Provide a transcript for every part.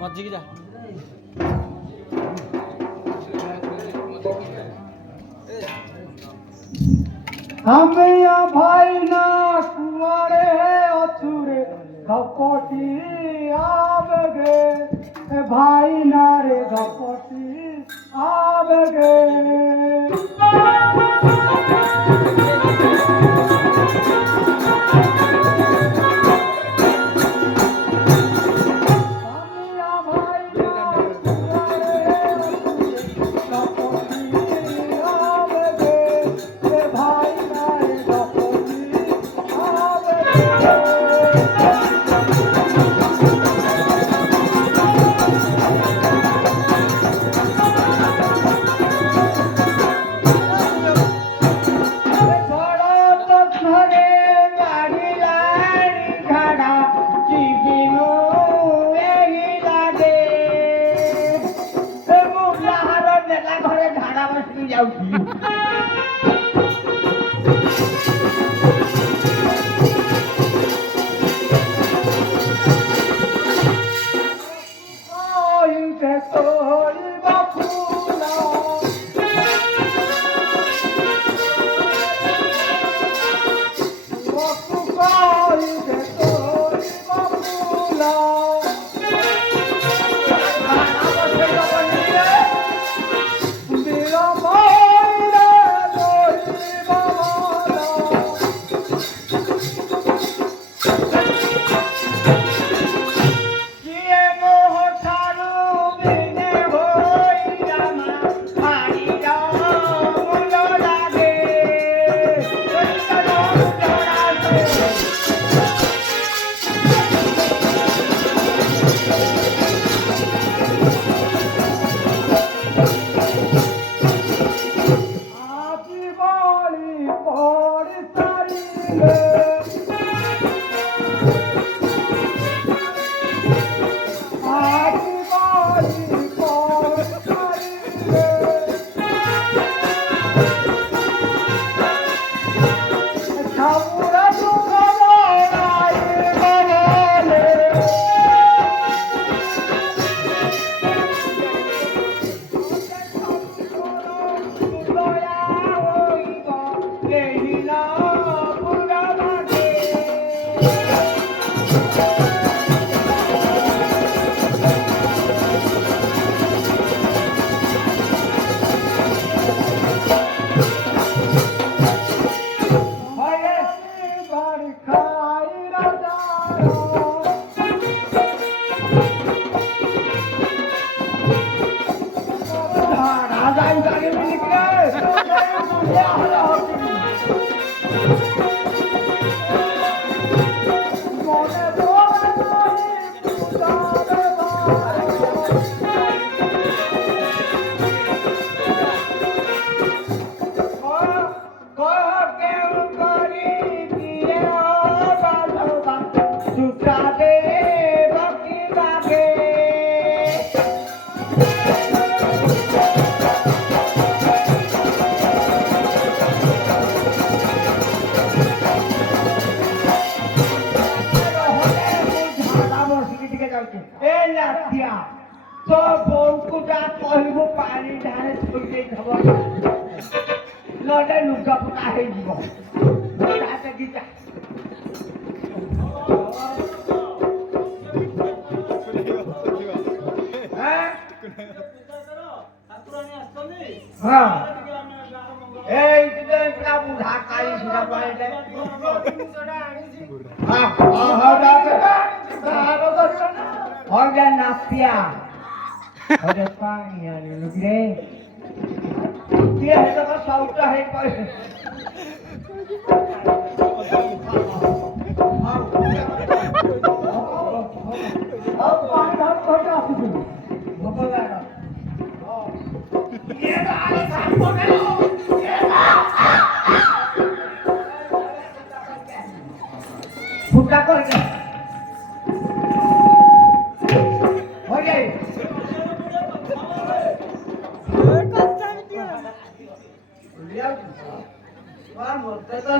मज्जी जा हमिया भाई ना कुआरे अछुरे धपटी आबगे भाई ना रे धपटी आबगे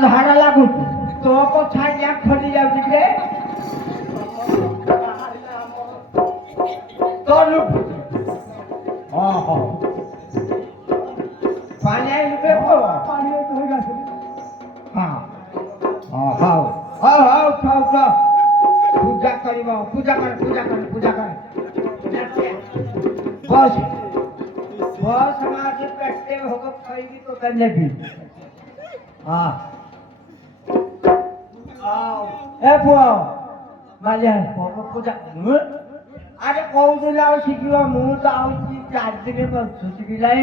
झाडा लागू ତୋ କଥା ଆଜ୍ଞା ଖୋଲି ଯାଉଛି ରେ ତୋ ହଁ ହଉ ପାଣି ଆଇଲେ ପାଣି ଧରିକି ଆସିଲି ହଁ ହଁ ହଉ ହଉ ହଉ ଖାଉ ଖାଉ ପୂଜା କରିବ ପୂଜା କର ପୂଜା କର ପୂଜା କର ବସ ବସ ମାঝে পেটে ভোগ খাইবি তো নেবি হ্যাঁ এ পুଅ মাঝে ପୂଜା ଆରେ କହୁଥିଲି ଆଉ ଶିଖିବ ମୁଁ ତ ଆଉଛି 4 ଦିନ ବସୁ ଶିଖିଲାଇ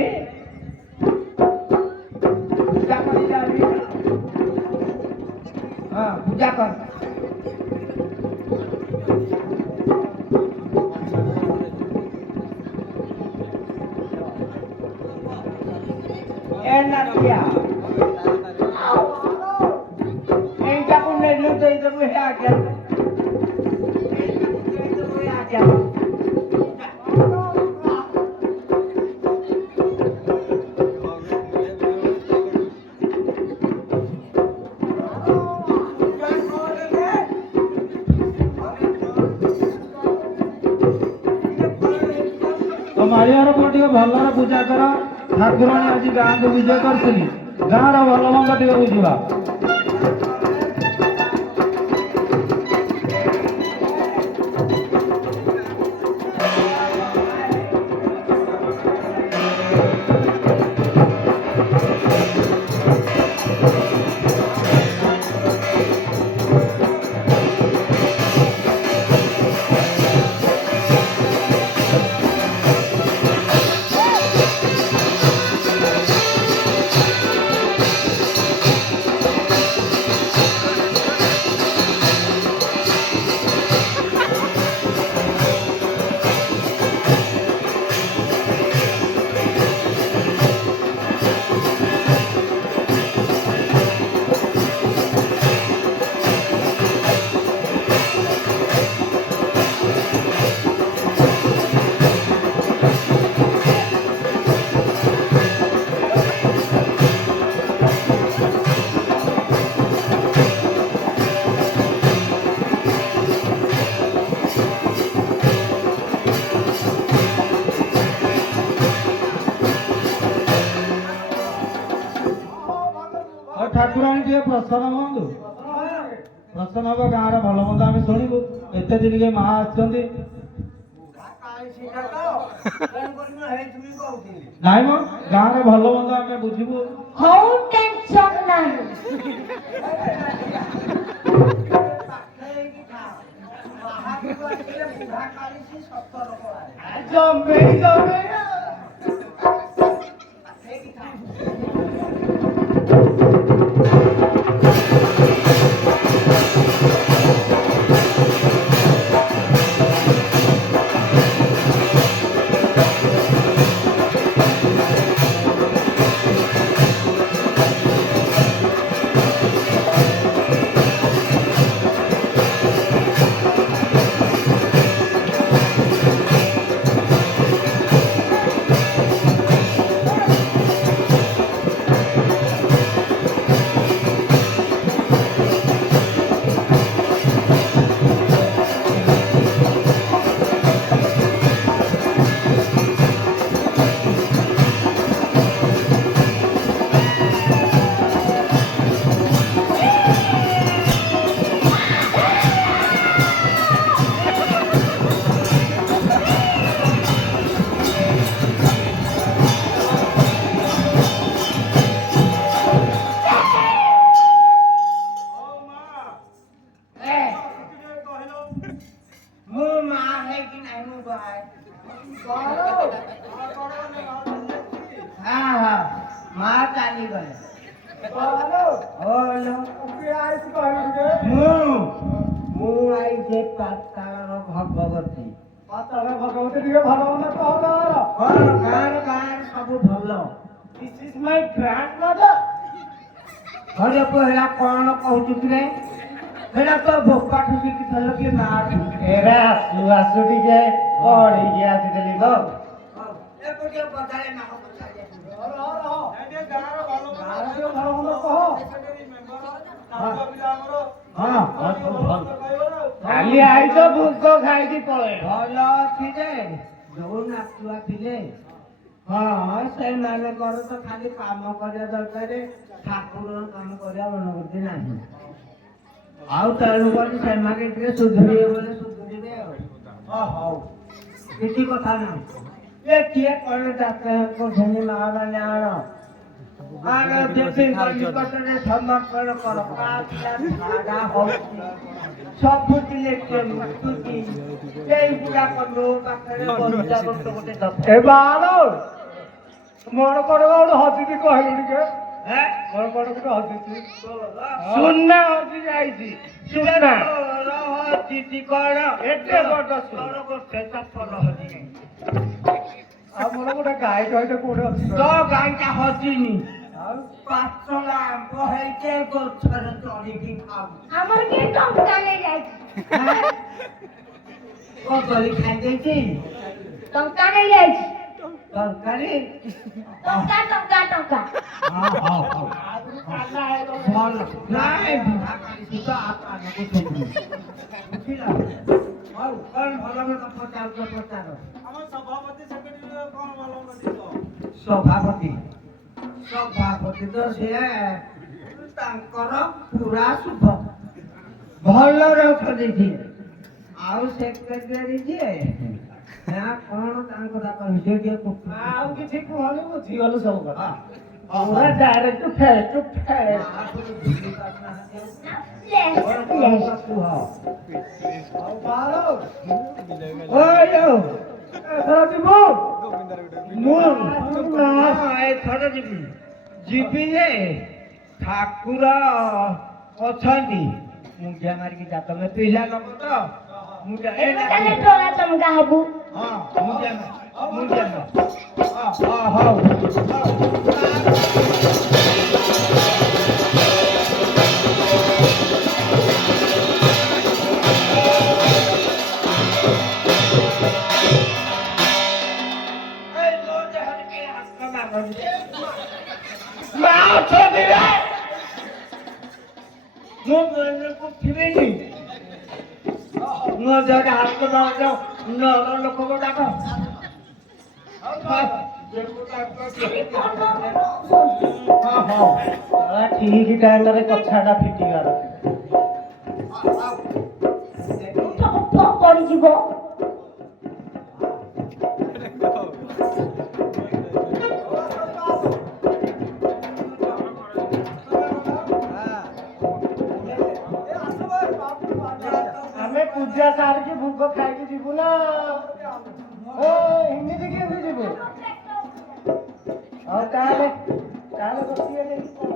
ପୂଜା କରି ଯାବି ହଁ ପୂଜା କର ଏ ନାତିଆ এইটাକୁ ନେଲୁ ଦେଇଦେବୁ ହେ ଆଜ୍ଞା ଦେଇଦେବୁ ହେ ଆଜ୍ଞା ମାଳିଆର ପୁଅ ଟିକେ ଭଲରେ ପୂଜା କର ଠାକୁରାଣୀ ଆଜି ଗାଁକୁ ବିଜୟ କରିଥିଲି ଗାଁର ଭଲ ମନ୍ଦ ଟିକେ ବୁଝିବା ଠାକୁରାଣୀ ଟିକେ ପ୍ରସନ୍ନ ହୁଅନ୍ତୁ ପ୍ରସନ୍ନ ହବ ଗାଁର ଭଲ ମନ୍ଦ ଆମେ ଶୁଣିବୁ ଏତେ ଦିନ କେ ମା ଆସିଛନ୍ତି ନାଇଁ ମ ଗାଁର ଭଲ ମନ୍ଦ ଆମେ ବୁଝିବୁ ହଉ ଟେନସନ ନାହିଁ ଜମେଇ ଜମେଇ ଭଗବତୀ ଭଗବତୀ ଟିକେ ଭଲ ମନ୍ଦ କହ ଗାଁର ସବୁ ଭଲ ଦିସ୍ ଇଜ ମାଇ ଗ୍ରାଣ୍ଡ ମଦର ଘରେ ହେଲା କଣ କହୁଛୁ ରେ ହେରା ତ ଭୋପାଠୁ ଶିଖିଥିଲ କି ନା ଏରା ଆସୁ ଆସୁ ଟିକେ ପଢିକି ଆସିଥିଲି ତ ଏପଟେ ବଦାଳେ ନା ଗାଁର ଭଲ ମନ୍ଦ କହ ହଁ ସବୁ ଭଲ କାଲି ଆଇଛ ଭୋଗ ଖାଇକି ପଳେଇ ଭଲ ଅଛି ଯେ ଯୋଉ ନାଚୁଆ ଥିଲେ ହଁ ସେମାନଙ୍କର ତ ଖାଲି କାମ କରିବା ଦରକାର ଠାକୁରଙ୍କ କାମ କରିବା ମନବୃତ୍ତି ନାହିଁ ଆଉ ତେଣୁକରି ସେମାନେ ଟିକେ ସୁଧୁରିବେ ବୋଲି ସୁଧୁରିବେ ଆଉ ହଉ କିଛି କଥା ନାହିଁ ଏ କିଏ କଣ ଯାତ୍ରା କରୁଛନ୍ତି ମା ମାନେ ଆଣ ନିକଟରେ ସମର୍ପଣ କର ଝାଡା ହଉଛି ସବୁଦିନେ କେମିତି ସେଇଗୁଡାକ ମୋ ପାଖରେ ବଞ୍ଚିଲା ଗୋଟେ ଦରକାର ଏ ବାଳ ମୋର କଣ ଗୋଟେ ହଜିଛି କହିଲୁ ଟିକେ ମୋର କଣ ଗୋଟେ ହଜିଛି ସୁନା ହଜି ଯାଇଛି ସୁନା ହଜିଛି କଣ ଏତେ ବଡ ସୁନା ଗୋଟେ ଚପଲ ହଜି ଆମର ଗୋଟେ ଗାଈ କହିଲେ କୋଉଠି ଅଛି ତ ଗାଈଟା ହଜିନି ପାତଳା ଆମ୍ବ ହେଇଛି ଗଛରେ ଚଢିକି ଖାଉ ଆମର କିଏ ଟଙ୍କା ନେଇଯାଇଛି କଦଳୀ ଖାଇଦେଇଛି ଟଙ୍କା ନେଇଯାଇଛି ତରକାରୀ ଟଙ୍କା ଟଙ୍କା ଟଙ୍କା ଭଲ ନାଇଁ ବୁଢା କାଳିଛି ତ ଆପଣଙ୍କୁ ଶୁଭୁନି ବୁଝିଲ ହଉ କଣ ଭଲ ମତ ପଚାରୁଛ ପଚାର ସଭାପତି ସଭାପତି ତ ସିଏ ତାଙ୍କର ପୁରା ଶୁଭ ଭଲରେ ଅଛନ୍ତି ଆଉ ସେକ୍ରେଟାରୀ ଯିଏ କଣ ତାଙ୍କ କଥା କହିছে ଟିକେ ଆଉ କିଛି କୁହନି ବୁଝିଗଲୁ ସବୁ କଥା ପୁରା ଡାଇରେକ୍ଟ ଫେସ୍ ଟୁ ଫେସ୍ ଏଥର ଯିବି ଯିବି ଯେ ଠାକୁର ଅଛନ୍ତି ମୁଣ୍ଡିଆ ମାରିକି ଯା ତମେ ପିଲା ଲୋକ ତ ମୁଣ୍ଡିଆ ଏବେ ତାହେଲେ ଟଙ୍କା ଟଙ୍କା ହବୁ ହଁ ମୁଣ୍ଡିଆ ହଉ ଠିକ ଟାଇମରେ କଛାଟା ଫିଟିବାର ପଡିଯିବ ଆମେ ପୂଜା ସାରିକି ଭୋଗ ଖାଇକି ଯିବୁ ନା ଏମିତି କେମିତି ଯିବୁ ଆଉ ତାହେଲେ ବସିବା ଯାଇକି